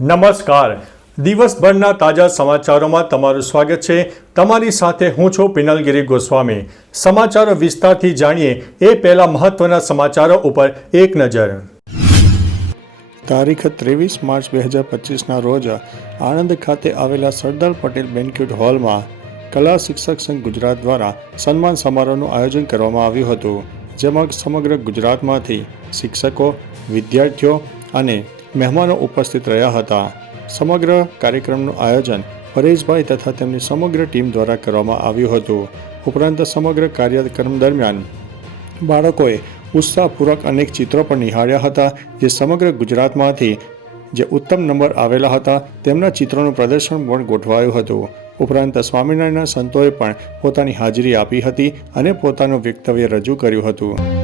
નમસ્કાર. દિવસભરના તાજા સમાચારોમાં તમારું સ્વાગત છે. તમારી સાથે હું છું પિનલગીરી ગોસ્વામી. સમાચારો વિસ્તારથી જાણીએ એ પહેલા મહત્વના સમાચારો ઉપર એક નજર. તારીખ ત્રેવીસ માર્ચ બે હજાર પચીસના રોજ આણંદ ખાતે આવેલા સરદાર પટેલ બેન્ક્યુટ હોલમાં કલા શિક્ષક સંઘ ગુજરાત દ્વારા સન્માન સમારોહનું આયોજન કરવામાં આવ્યું હતું. જેમાં સમગ્ર ગુજરાતમાંથી શિક્ષકો, વિદ્યાર્થીઓ અને મહેમાનો ઉપસ્થિત રહ્યા હતા. સમગ્ર કાર્યક્રમનું આયોજન પરેશભાઈ તથા તેમની સમગ્ર ટીમ દ્વારા કરવામાં આવ્યું હતું. ઉપરાંત સમગ્ર કાર્યક્રમ દરમિયાન બાળકોએ ઉત્સાહપૂર્વક અનેક ચિત્રો પણ નિહાળ્યા હતા, જે સમગ્ર ગુજરાતમાંથી જે ઉત્તમ નંબર આવેલા હતા, તેમના ચિત્રોનું પ્રદર્શન પણ ગોઠવાયું હતું. ઉપરાંત સ્વામિનારાયણના સંતોએ પણ પોતાની હાજરી આપી હતી અને પોતાનું વક્તવ્ય રજૂ કર્યું હતું.